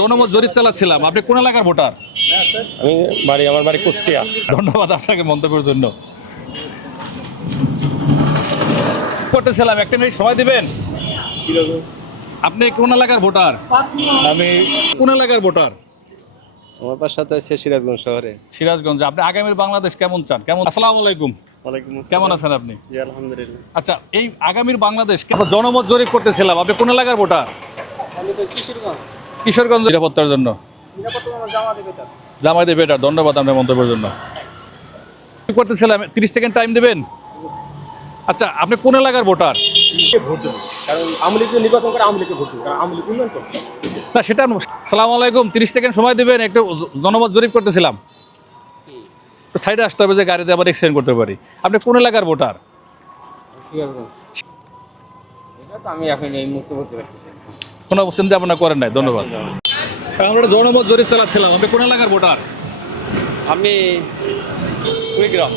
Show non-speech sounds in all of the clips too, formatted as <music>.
জনমত জরিপ চালাচ্ছিলাম। আপনি কোন এলাকার ভোটার? আমি বাড়ি আমার বাড়ি কুষ্টিয়া। ধন্যবাদ আপনাকে মন্তব্যের জন্য। করতেছিলাম একটা মিনিট সময় দিবেন? আপনি কোন এলাকার ভোটার? আমি কোন এলাকার ভোটার? আমার বাসাতে আছে সিরাজগঞ্জ শহরে। সিরাজগঞ্জ। আপনি আগামীর বাংলাদেশ কেমন চান? কেমন? আসসালামু আলাইকুম। কেমন আছেন আপনি? আলহামদুলিল্লাহ। আচ্ছা এই আগামীর বাংলাদেশ জনমত জরিপ করতেছিলাম। আপনি কোন এলাকার ভোটার? কিশোরগঞ্জ। নিরাপত্তার জন্য। জামাই দেবে এটা ধন্যবাদ আপনার মন্তব্যের জন্য। কি করতেছিলাম তিরিশ সেকেন্ড টাইম দেবেন? আচ্ছা আপনি কোন এলাকার ভোটার? কারণ আওয়ামী নির্বাচন করে আওয়ামী ভোট দেবো। কারণ আওয়ামী উন্নয়ন করছে। না সেটা সালাম আলাইকুম। তিরিশ সেকেন্ড সময় দেবেন। একটু জনমত জরিপ করতেছিলাম। সাইডে আসতে হবে যে গাড়িতে আবার এক্সচেঞ্জ করতে পারি। আপনি কোন এলাকার ভোটার? আমি এখন এই মুহূর্তে বলতে পারতেছি। কোনো চিন্তা ভাবনা করেন নাই। ধন্যবাদ। আমরা একটা জনমত জরিপ চালাচ্ছিলাম। আপনি কোন এলাকার ভোটার? আমি কুড়িগ্রাম।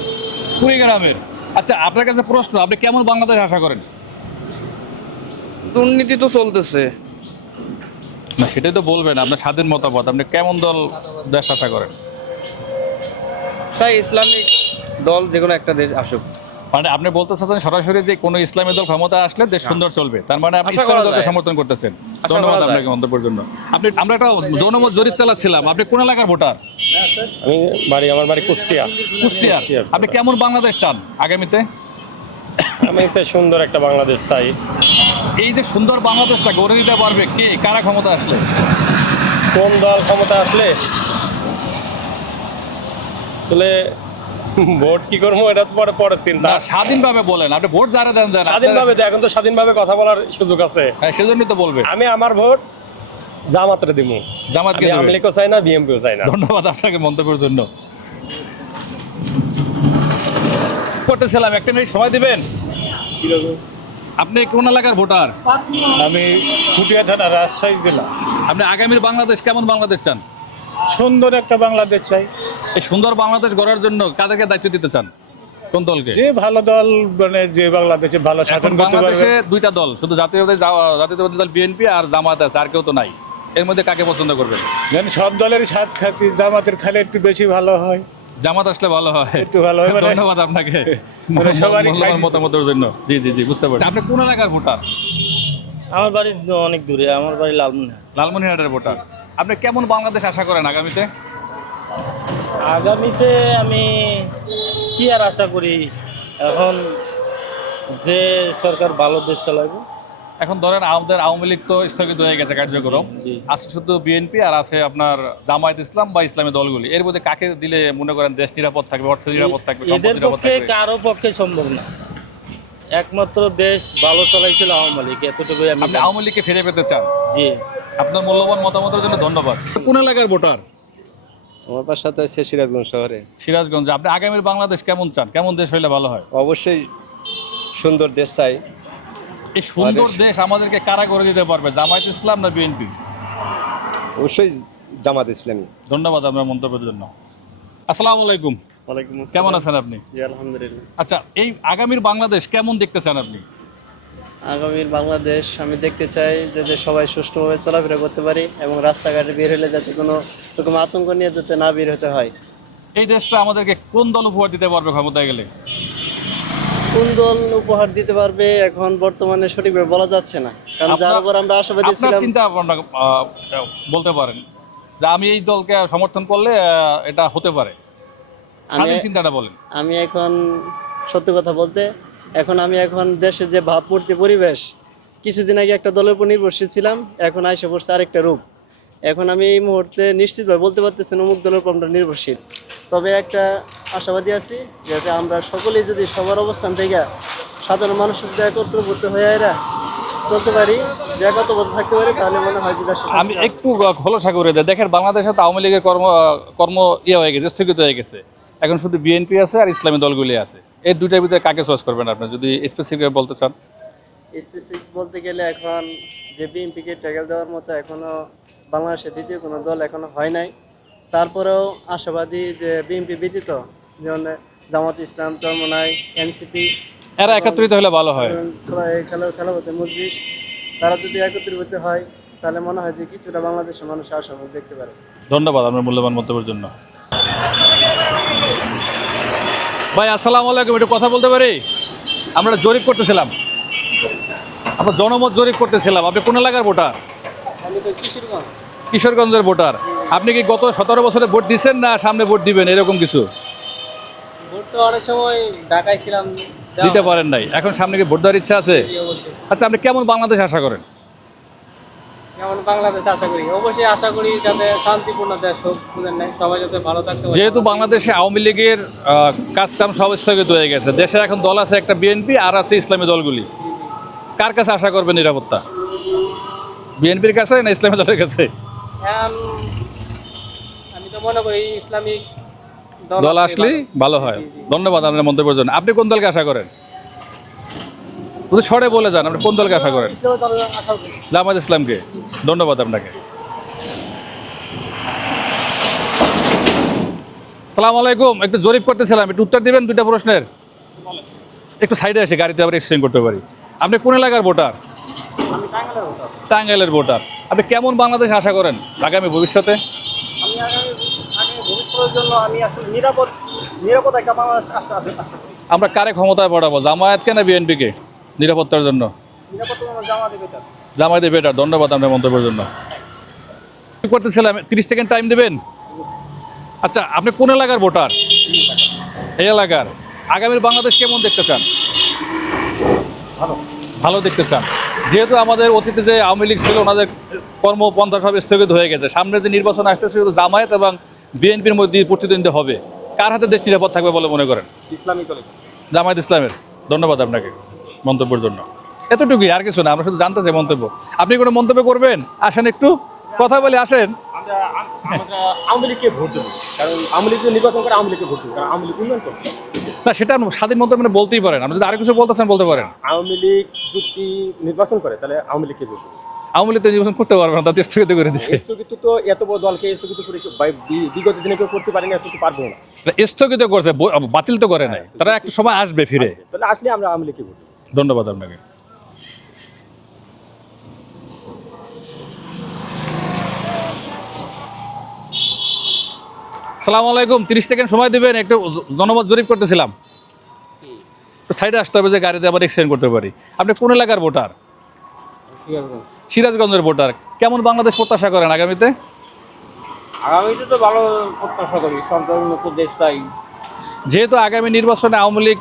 কুড়িগ্রামের। আচ্ছা আপনার কাছে প্রশ্ন আপনি কেমন বাংলাদেশ আশা করেন? দুর্নীতি তো চলতেছে। না সেটাই তো বলবেন আপনার স্বাধীন মতামত আপনি কেমন দল দেশ আশা করেন? চাই ইসলামিক দল যে কোনো একটা দেশ আসুক। মানে আপনি বলতে চাচ্ছেন সরাসরি যে কোনো ইসলামী দল ক্ষমতা আসলে দেশ সুন্দর চলবে। তার মানে আপনি ইসলামী দলকে সমর্থন করতেছেন। ধন্যবাদ আপনাকে মন্তব্যের জন্য। আপনি আমরা একটা জনমত জরিপ চালাচ্ছিলাম। আপনি কোন এলাকার ভোটার? আমি বাড়ি আমার বাড়ি কুষ্টিয়া। কুষ্টিয়ার আপনি কেমন বাংলাদেশ চান আগামীতে? আমি তো সুন্দর একটা বাংলাদেশ চাই। এই যে সুন্দর বাংলাদেশটা গড়ে দিতে পারবে কে? কারা ক্ষমতা আসলে? কোন দল ক্ষমতা আসলে? আসলে ভোট কি করব এটা তো পরে পরে চিন্তা। স্বাধীনভাবে বলেন আপনি ভোট যারা দেন দেন। স্বাধীনভাবে তো এখন তো স্বাধীনভাবে কথা বলার সুযোগ আছে। হ্যাঁ সেজন্যই তো বলবে। আমি আমার ভোট জামাতরে দিব জামাতকে আমি দেবে। আওয়ামী লীগও চাই না বিএমপিও চাই না। ধন্যবাদ আপনাকে মন্তব্যের জন্য। করতেছিলাম একটা মিনিট সময় দিবেন? আপনি কোন এলাকার ভোটার? আমি ফুটিয়া থানা রাজশাহী জেলা। আপনি আগামীর বাংলাদেশ কেমন বাংলাদেশ চান? সুন্দর একটা বাংলাদেশ চাই। এই সুন্দর বাংলাদেশ গড়ার জন্য কাদেরকে দায়িত্ব দিতে চান? কোন দলকে? যে ভালো দল মানে যে বাংলাদেশে ভালো শাসন করতে পারবে। দুইটা দল শুধু জাতীয়তাবাদী জা- জাতীয়তাবাদী দল বিএনপি আর জামাত আছে আর কেউ তো নাই। এর মধ্যে কাকে পছন্দ করবেন? যেন সব দলেরই স্বাদ খাচ্ছি জামাতের খালে একটু বেশি ভালো হয়। জামাত আসলে ভালো হয়। একটু ভালো হয় মানে- ধন্যবাদ আপনাকে। <laughs> মানে সবারই মতামতের জন্য। জি জি জি বুঝতে পারছি। আপনি কোন এলাকার ভোটার? আমার বাড়ি অনেক দূরে আমার বাড়ি লালমনিরহাট লালমনিরহাটের ভোটার। আপনি কেমন বাংলাদেশ আশা করেন আগামীতে? আগামীতে আমি কি আর আশা করি এখন যে সরকার ভালো দেশ চালাবে এখন ধরেন আমাদের আওয়ামী লীগ তো স্থগিত হয়ে গেছে কার্যক্রম। আছে শুধু বিএনপি আর আছে আপনার জামায়াত ইসলাম বা ইসলামী দলগুলি। এর মধ্যে কাকে দিলে মনে করেন দেশ নিরাপদ থাকবে অর্থ নিরাপদ থাকবে এদের পক্ষে কারও পক্ষে সম্ভব না। একমাত্র দেশ ভালো চালাইছিল আওয়ামী লীগ এতটুকুই আমি আপনি আওয়ামী লীগকে ফিরে পেতে চান? জি। আপনার মূল্যবান মতামতের জন্য ধন্যবাদ। কোন এলাকার ভোটার? আমার বাসাতে আছে সিরাজগঞ্জ শহরে। সিরাজগঞ্জ আপনি আগামীর বাংলাদেশ কেমন চান? কেমন দেশ হইলে ভালো হয়? অবশ্যই সুন্দর দেশ চাই। এই সুন্দর দেশ আমাদেরকে কারা করে দিতে পারবে জামায়াত ইসলাম না বিএনপি? অবশ্যই জামাত ইসলামী। ধন্যবাদ আপনার মন্তব্যের জন্য। আসসালামু আলাইকুম। ওয়ালাইকুম কেমন আছেন আপনি? আলহামদুলিল্লাহ। আচ্ছা এই আগামীর বাংলাদেশ কেমন দেখতে চান আপনি? আগামীর বাংলাদেশ আমি দেখতে চাই যাতে সবাই সুষ্ঠুভাবে চলাফেরা করতে পারি এবং রাস্তাঘাটে বের হলে যাতে কোনো রকম আতঙ্ক নিয়ে যাতে না বের হতে হয়। এই দেশটা আমাদেরকে কোন দল উপহার দিতে পারবে ক্ষমতায় গেলে? কোন দল উপহার দিতে পারবে এখন বর্তমানে সঠিকভাবে বলা যাচ্ছে না। কারণ যার উপর আমরা আশাবাদী ছিলাম চিন্তা ভাবনা বলতে পারেন। যে আমি এই দলকে সমর্থন করলে এটা হতে পারে। আমি চিন্তাটা বলেন। আমি এখন সত্য কথা বলতে এখন আমি এখন দেশে যে ভাবমূর্তি পরিবেশ কিছুদিন আগে একটা দলের উপর নির্ভরশীল ছিলাম এখন আইসে পড়ছে আরেকটা রূপ। এখন আমি এই মুহূর্তে নিশ্চিতভাবে বলতে পারতেছি অমুক দলের উপর আমরা নির্ভরশীল। তবে একটা আশাবাদী আছি যাতে আমরা সকলেই যদি সবার অবস্থান থেকে সাধারণ মানুষের সাথে একত্রভূত হয়ে এরা চলতে পারি থাকতে পারি তাহলে মনে হয় আমি একটু খোলসা করে দেয় দেখেন বাংলাদেশে তো আওয়ামী লীগের কর্ম কর্ম ইয়ে হয়ে গেছে স্থগিত হয়ে গেছে। এখন শুধু বিএনপি আছে আর ইসলামী দলগুলি আছে। এই দুইটার ভিতরে কাকে চয়েস করবেন আপনি যদি স্পেসিফিক বলতে চান? স্পেসিফিক বলতে গেলে এখন যে বিএনপিকে ট্যাগেল দেওয়ার মতো এখনও বাংলাদেশে দ্বিতীয় কোনো দল এখনও হয় নাই। তারপরেও আশাবাদী যে বিএনপি ব্যতীত যেমন জামাত ইসলাম চরমনাই এনসিপি এরা একত্রিত হলে ভালো হয়। খেলা খেলা হতে মজলিস তারা যদি একত্রিত হয় তাহলে মনে হয় যে কিছুটা বাংলাদেশের মানুষ আশাবাদ দেখতে পারে। ধন্যবাদ আপনার মূল্যবান মন্তব্যের জন্য। ভাই আসসালামু আলাইকুম একটু কথা বলতে পারি? আমরা জরিপ করতেছিলাম। আমরা জনমত জরিপ করতেছিলাম। আপনি কোন এলাকার ভোটার? কিশোরগঞ্জের ভোটার। আপনি কি গত সতেরো বছরে ভোট দিচ্ছেন না সামনে ভোট দিবেন এরকম কিছু? ভোট তো অনেক সময় ঢাকায় ছিলাম দিতে পারেন নাই। এখন সামনে কি ভোট দেওয়ার ইচ্ছা আছে? আচ্ছা আপনি কেমন বাংলাদেশ আশা করেন? যেমন বাংলাদেশ আশা করি। অবশ্যই আশা করি যাতে শান্তিপূর্ণ দেশ হোক বুঝেন নাই? সবাই যাতে ভালো থাকতে যেহেতু বাংলাদেশে আওয়ামী লীগের কাজকাম সব স্থগিত হয়ে গেছে দেশে এখন দল আছে একটা বিএনপি আর আছে ইসলামী দলগুলি। কার কাছে আশা করবেন নিরাপত্তা? বিএনপির কাছে না ইসলামী দলের কাছে? আমি তো মনে করি ইসলামিক দল আসলেই ভালো হয়। ধন্যবাদ আপনার মন্তব্যের জন্য। আপনি কোন দলকে আশা করেন? শুধু সরে বলে যান আপনি কোন দলকে আশা করেন? জামাত ইসলামকে। ধন্যবাদ আপনাকে। সালাম আলাইকুম একটু জরিপ করতেছিলাম একটু উত্তর দিবেন দুইটা প্রশ্নের? একটু সাইডে আসে গাড়িতে আবার এক্সচেঞ্জ করতে পারি। আপনি কোন এলাকার ভোটার? টাঙ্গাইলের ভোটার। আপনি কেমন বাংলাদেশ আশা করেন আগামী ভবিষ্যতে? আমরা কারে ক্ষমতায় পাঠাবো জামায়াতকে না বিএনপিকে নিরাপত্তার জন্য? নিরাপত্তা যেন জামা দেবে এটা ধন্যবাদ আপনার মন্তব্যের জন্য। কি করতেছিলাম? তিরিশ সেকেন্ড টাইম দেবেন? আচ্ছা আপনি কোন এলাকার ভোটার? এই এলাকার। আগামীর বাংলাদেশ কেমন দেখতে চান? ভালো। দেখতে চান। যেহেতু আমাদের অতীতে যে আওয়ামী লীগ ছিল ওনাদের কর্মপন্থা সব স্থগিত হয়ে গেছে। সামনে যে নির্বাচন আসতেছে জামায়াত এবং বিএনপির মধ্যে প্রতিদ্বন্দ্বী হবে। কার হাতে দেশ নিরাপদ থাকবে বলে মনে করেন? ইসলামিক জামায়াত ইসলামের। ধন্যবাদ আপনাকে মন্তব্যের জন্য। এতটুকুই আর কিছু না আমরা শুধু জানতে চাই মন্তব্য। আপনি কোনো মন্তব্য করবেন? আসেন একটু কথা বলে আসেন। না সেটা স্বাধীন মানে বলতেই পারেন। আপনি যদি আর কিছু বলতেছেন বলতে পারেন। আওয়ামী লীগ যদি নির্বাচন করে তাহলে আওয়ামী লীগকে ভোট দেবো। আওয়ামী লীগ নির্বাচন করতে পারবে না তাদের স্থগিত করে দিচ্ছে স্থগিত তো এত বড় দলকে স্থগিত করে বিগত দিনে কেউ করতে পারেনি আর করতে পারব না। স্থগিত করছে বাতিল তো করে নাই। তারা একটা সময় আসবে ফিরে। তাহলে আসলে আমরা আওয়ামী লীগকে ভোট ধন্যবাদ আপনাকে। সালাম আলাইকুম। তিরিশ সেকেন্ড সময় দেবেন একটু জনমত জরিপ করতেছিলাম। সাইডে আসতে হবে যে গাড়িতে আবার এক্সচেঞ্জ করতে পারি। আপনি কোন এলাকার ভোটার? সিরাজগঞ্জের ভোটার। কেমন বাংলাদেশ প্রত্যাশা করেন আগামীতে? আগামীতে তো ভালো প্রত্যাশা করি সরকার দেশ চাই। যেহেতু আগামী নির্বাচনে আওয়ামী লীগ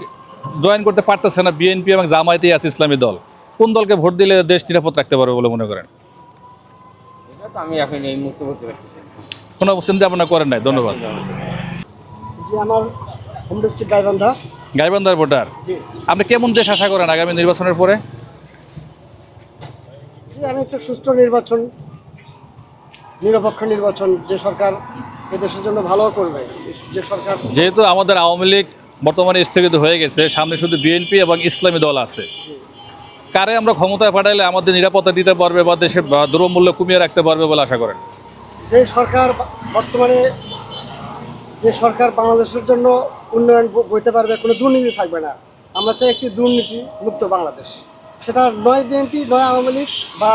জয়েন করতে পারতেছে না বিএনপি এবং জামায়াতেই আছে ইসলামী দল কোন দলকে ভোট দিলে দেশ নিরাপদ রাখতে পারবে বলে মনে করেন? এটা তো আমি এখন এই মুহূর্তে বলতে পারতেছি না। কোনো চিন্তা ভাবনা করেন নাই। ধন্যবাদ। জি আমার হোম ডিস্ট্রিক্ট গাইবান্ধা। গাইবান্ধার ভোটার। আপনি কেমন দেশ আশা করেন আগামী নির্বাচনের পরে? আমি একটা সুষ্ঠু নির্বাচন নিরপেক্ষ নির্বাচন যে সরকার এদেশের জন্য ভালো করবে যে সরকার যেহেতু আমাদের আওয়ামী লীগ বর্তমানে স্থগিত হয়ে গেছে সামনে শুধু বিএনপি এবং ইসলামী দল আছে। কারে আমরা ক্ষমতায় পাঠাইলে আমাদের নিরাপত্তা দিতে পারবে বা দেশের দ্রব্যমূল্য কমিয়ে রাখতে পারবে বলে আশা করেন? যে সরকার বর্তমানে যে সরকার বাংলাদেশের জন্য উন্নয়ন বইতে পারবে কোনো দুর্নীতি থাকবে না। আমরা চাই একটি দুর্নীতি মুক্ত বাংলাদেশ। সেটা নয় বিএনপি নয় আওয়ামী লীগ বা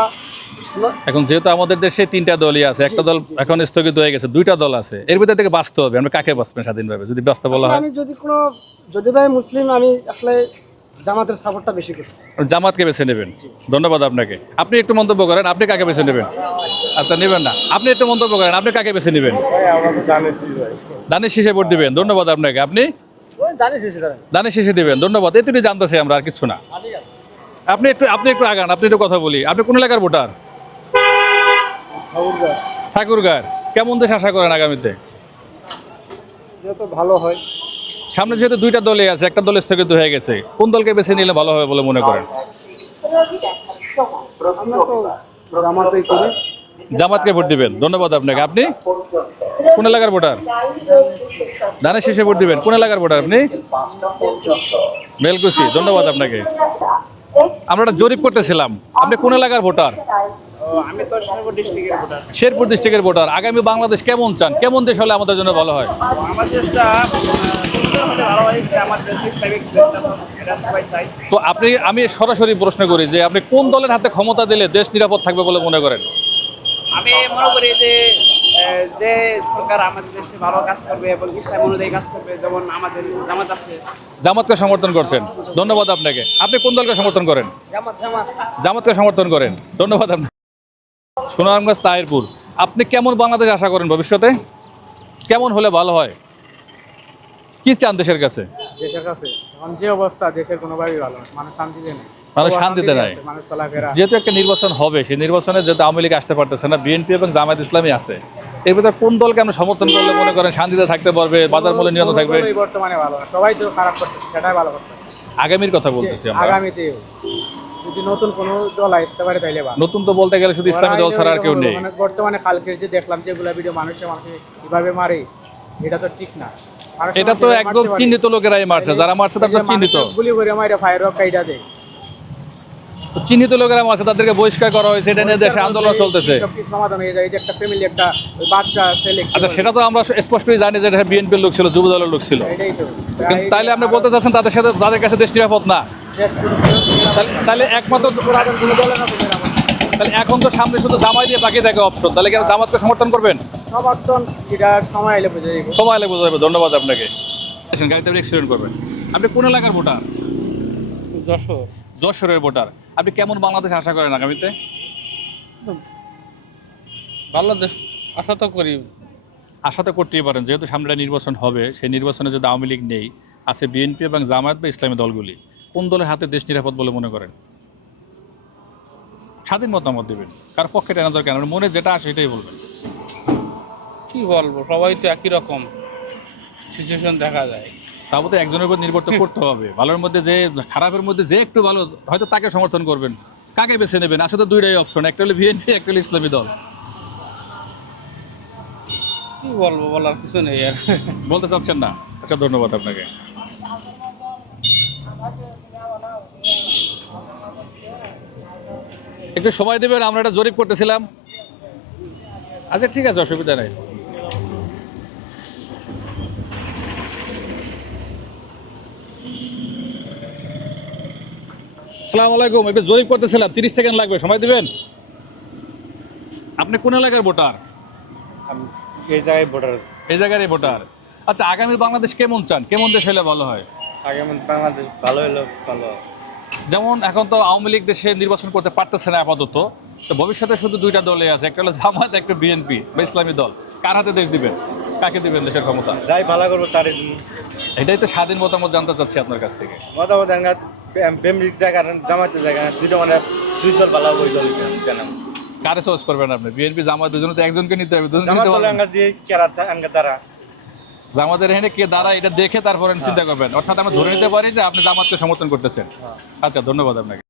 এখন যেহেতু আমাদের দেশে তিনটা দলই আছে একটা দল এখন স্থগিত হয়ে গেছে দুইটা দল আছে। এর ভিতর থেকে বাঁচতে হবে আমরা কাকে বাঁচবেন স্বাধীনভাবে? যদি বাঁচতে বলা হয়। আমি যদি কোনো যদি ভাই মুসলিম আমি আসলে জামাতের সাপোর্টটা বেশি করি। জামাতকে বেছে নেবেন। ধন্যবাদ আপনাকে। আপনি একটু মন্তব্য করেন আপনি কাকে বেছে নেবেন? আচ্ছা নেবেন না। আপনি একটু মন্তব্য করেন আপনি কাকে বেছে নেবেন? দানের শীষে ভোট দিবেন ধন্যবাদ আপনাকে। আপনি? দানের শীষে দিবেন ধন্যবাদ। এটুকুই জানতেছি আমরা আর কিছু না। আপনি একটু আপনি একটু আগান আপনি একটু কথা বলি। আপনি কোন এলাকার ভোটার? ঠাকুরগাঁর। কেমন দেশ আশা করেন আগামীতে? ভালো হয়। সামনে যেহেতু দুইটা দলই আছে একটা দল স্থগিত হয়ে গেছে কোন দলকে বেছে নিলে ভালো হবে বলে মনে করেন? জামাতকে ভোট দিবেন। ধন্যবাদ আপনাকে। আপনি? কোন এলাকার ভোটার? ধানের শীষে ভোট দিবেন। কোন এলাকার ভোটার আপনি? বেলকুশি ধন্যবাদ আপনাকে। আমরা একটা জরিপ করতেছিলাম। আপনি কোন এলাকার ভোটার? শেরপুর ডিস্ট্রিক্টের ভোটার। আগামী বাংলাদেশ কেমন চান? কেমন দেশ হলে আমাদের জন্য ভালো হয়? তো আপনি, আমি সরাসরি প্রশ্ন করি যে আপনি কোন দলের হাতে ক্ষমতা দিলে দেশ নিরাপদ থাকবে বলে মনে করেন? আমি মনে করি যে যে সরকার আমাদের দেশে ভালো কাজ করবে এবং ইসলাম অনুযায়ী কাজ করবে যেমন আমাদের জামাত আছে। জামাতকে সমর্থন করছেন। ধন্যবাদ আপনাকে। আপনি কোন দলকে সমর্থন করেন? জামাত জামাত। জামাতকে সমর্থন করেন। ধন্যবাদ আপনাকে। সুনামগঞ্জ তাহিরপুর। আপনি কেমন বাংলাদেশ আশা করেন ভবিষ্যতে? কেমন হলে ভালো হয়? কি চান দেশের কাছে? দেশের কাছে? এখন যে অবস্থা দেশের কোনোভাবেই ভালো। মানুষ শান্তিতে নেই। মানুষ শান্তিতে নাই। যেহেতু একটা নির্বাচন হবে সেই নির্বাচনে যেহেতু আওয়ামী লীগ আসতে পারতেছে না বিএনপি এবং জামায়াত ইসলামী আছে এর ভিতরে কোন দলকে আমরা সমর্থন করলে মনে করেন শান্তিতে থাকতে পারবে বাজার মূল্য নিয়ন্ত্রণ থাকবে? বর্তমানে ভালো সবাই তো খারাপ করতেছে সেটাই ভালো করতেছে। আগামীর কথা বলতেছি আমরা। আগামীতে যদি নতুন কোনো দল আসতে পারে তাইলে নতুন তো বলতে গেলে শুধু ইসলামী দল ছাড়া আর কেউ নেই। মানে বর্তমানে কালকে যে দেখলাম যেগুলো ভিডিও মানুষে মানুষে কীভাবে মারে এটা তো ঠিক না। এটা তো একদম চিহ্নিত লোকেরাই মারছে যারা মারছে তারা চিহ্নিত। গুলি করে মাইরা ফায়ার কাইটা দেয়। চিহ্নিত লোকেরা মারছে তাদেরকে বহিষ্কার করা হয়েছে এটা নিয়ে দেশে আন্দোলন চলতেছে। সমাধান হয়ে যায় একটা ফ্যামিলি একটা বাচ্চা ছেলে আচ্ছা সেটা তো আমরা স্পষ্টই জানি যে এটা বিএনপির লোক ছিল যুব দলের লোক ছিল। কিন্তু তাইলে আপনি বলতে চাচ্ছেন তাদের সাথে তাদের কাছে দেশ নিরাপদ না? তাহলে- তাহলে একমাত্র তাহলে এখন তো সামনে শুধু জামাই দিয়ে বাকি থাকে অপশন তাহলে কেন জামাতকে সমর্থন করবেন? সমর্থন এটা সময় এলে বুঝে যাবে। সময় লাগবে বোঝা যাবে ধন্যবাদ আপনাকে। গাড়িতে এক্সিডেন্ট করবেন। আপনি কোন এলাকার ভোটার? যশোর। যশোরের ভোটার। আপনি কেমন বাংলাদেশ আশা করেন আগামীতে? বাংলাদেশ আশা তো করি। আশা তো করতেই পারেন যেহেতু সামনে নির্বাচন হবে সেই নির্বাচনে যদি আওয়ামী লীগ নেই আছে বিএনপি এবং জামায়াত বা ইসলামী দলগুলি কোন দলের হাতে দেশ নিরাপদ বলে মনে করেন? স্বাধীন মতামত দেবেন কার পক্ষে টানা দরকার। মনে যেটা আসে সেটাই বলবেন। কি বলব সবাই তো একই রকম সিচুয়েশন দেখা যায়। তারপর তো একজনের উপর নির্ভর <laughs> করতে হবে। ভালোর মধ্যে যে খারাপের মধ্যে যে একটু ভালো হয়তো তাকে সমর্থন করবেন। কাকে বেছে নেবেন? আসলে তো দুইটাই অপশন একটা হলো বিএনপি একটা হলো ইসলামী দল। কি বলব বলার কিছু নেই আর। <laughs> বলতে চাচ্ছেন না? আচ্ছা ধন্যবাদ আপনাকে। একটু সময় দেবেন আমরা একটা জরিপ করতেছিলাম। আচ্ছা ঠিক আছে অসুবিধা নেই। সালাম আলাইকুম একটু জরিপ করতেছিলাম তিরিশ সেকেন্ড লাগবে সময় দিবেন? আপনি কোন এলাকার ভোটার? এই জায়গায় ভোটার এই জায়গারই ভোটার। আচ্ছা আগামী বাংলাদেশ কেমন চান? কেমন দেশ হলে ভালো হয়? আগামী বাংলাদেশ ভালো হলো ভালো যেমন এখন তো আওয়ামী লীগ দেশে নির্বাচন করতে পারতেছে না আপাতত। তো ভবিষ্যতে শুধু দুইটা দলে আছে একটা হলো জামাত একটা বিএনপি বা ইসলামী দল। কার হাতে দেশ দিবেন? কাকে দিবেন দেশের ক্ষমতা? যাই ভালো করব তার এটাই তো স্বাধীন মতামত জানতে চাচ্ছি আপনার কাছ থেকে। মতামত বেমরিক জায়গা জামাতের জায়গা দুটো মানে দুই দল হবে ওই দল কারে সহজ করবেন আপনি? বিএনপি জামাত দুজনে তো একজনকে নিতে হবে দুজন জামাত নিতে পারবেন আঙ্গা দিয়ে কেরা আঙ্গা দ্বারা? জামাতের এখানে কে দাঁড়া এটা দেখে তারপরে চিন্তা করবেন। অর্থাৎ আমরা ধরে নিতে পারি যে আপনি জামাতকে সমর্থন করতেছেন। আচ্ছা ধন্যবাদ আপনাকে।